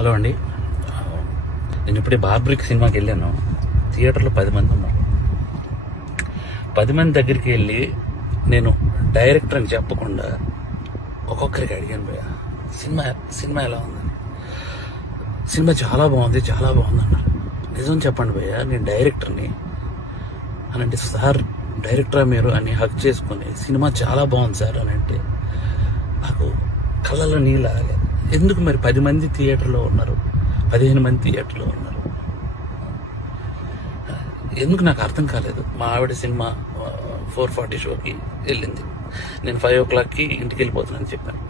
Hello అండి, నేను ఇప్పుడే బార్బరిక్ సినిమాకి వెళ్ళాను. థియేటర్లో 10 మంది ఉన్నారు. 10 మంది దగ్గరికి వెళ్ళి నేను డైరెక్టర్ అని చెప్పకుండా ఒక్కొక్కరికి అడిగాను భయ్య, సినిమా ఎలా ఉందని. సినిమా చాలా బాగుంది అన్నారు. నిజం చెప్పండి భయ్య, నేను డైరెక్టర్ని అని అంటే, సార్ డైరెక్టరా మీరు అని హక్ చేసుకుని సినిమా చాలా బాగుంది సార్ అని అంటే నాకు కళ్ళలో నీళ్ళు ఆగలేదు. ఎందుకు మరి 10 మంది థియేటర్లో ఉన్నారు, 15 మంది థియేటర్లో ఉన్నారు, ఎందుకు నాకు అర్థం కాలేదు. మా ఆవిడ సినిమా 4:40 షోకి వెళ్ళింది, నేను 5 o'clockకి ఇంటికి వెళ్ళిపోతున్నాను చెప్పాను.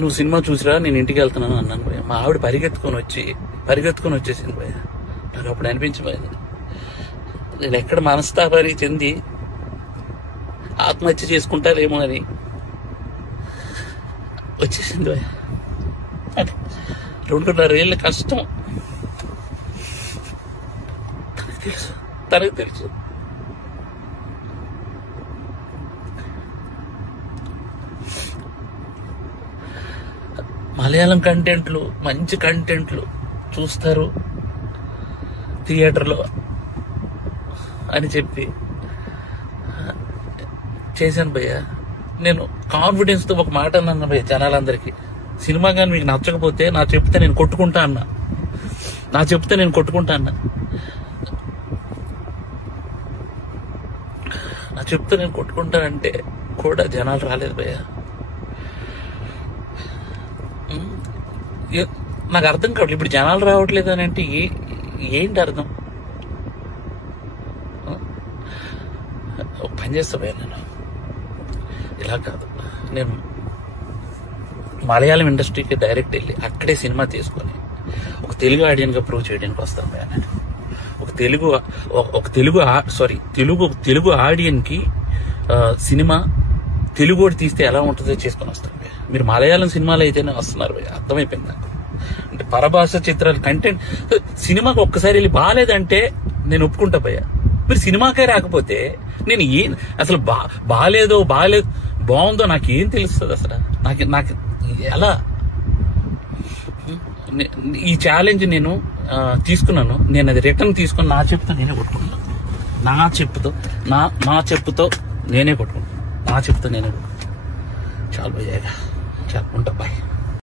నువ్వు సినిమా చూసిరా, నేను ఇంటికి వెళ్తున్నాను అన్నాను భయ్య. మా ఆవిడ పరిగెత్తుకొని వచ్చేసింది భయ్య. నాకు అప్పుడు అనిపించిపోయింది, నేను ఎక్కడ మనస్తాపారి చెంది ఆత్మహత్య చేసుకుంటారేమో అని వచ్చేసింది భయ్య. 2.5 ఏళ్ళ కష్టం తనకు తెలుసు. మలయాళం కంటెంట్లు, మంచి కంటెంట్లు చూస్తారు థియేటర్లో అని చెప్పి చేశాను భయ్య. నేను కాన్ఫిడెన్స్తో ఒక మాట అన్నాను భయ్య జనాలందరికీ, సినిమా కానీ మీకు నచ్చకపోతే నా చెప్తే నేను కొట్టుకుంటా అన్నా. నా చెప్తే నేను కొట్టుకుంటానంటే కూడా జనాలు రాలేదు భయ్య. నాకు అర్థం కావట్లేదు, ఇప్పుడు జనాలు రావట్లేదు అని అంటే ఏంటి అర్థం? ఒక పని చేస్తా భయ్య, నేను ఇలా కాదు, నేను మలయాళం ఇండస్ట్రీకి డైరెక్ట్ వెళ్ళి అక్కడే సినిమా తీసుకొని ఒక తెలుగు ఆడియన్గా ప్రూవ్ చేయడానికి వస్తాను భయ్య. నేను తెలుగు ఆడియన్కి సినిమా తెలుగు తీస్తే ఎలా ఉంటుందో చేసుకొని వస్తాను భయ్య. మీరు మలయాళం సినిమాలు అయితేనే వస్తున్నారు భయ్య, అర్థమైపోయింది నాకు. అంటే పరభాష చిత్రాలు కంటెంట్ సినిమాకి ఒక్కసారి వెళ్ళి బాగాలేదంటే నేను ఒప్పుకుంటా భయ్య. మీరు సినిమాకే రాకపోతే నేను అసలు బాగాలేదు బాగుందో నాకేం తెలుస్తుంది అసలు? నాకు ఎలా ఈ ఛాలెంజ్ నేను తీసుకున్నాను, నేను అది రిటర్న్ తీసుకుని నా చెప్పుతో నేనే కొట్టుకుంటాను. నా చెప్పుతో నేనే కొట్టుకుంటాను. చాలు భయ్యా, చాలు ఉంటా బాయ్.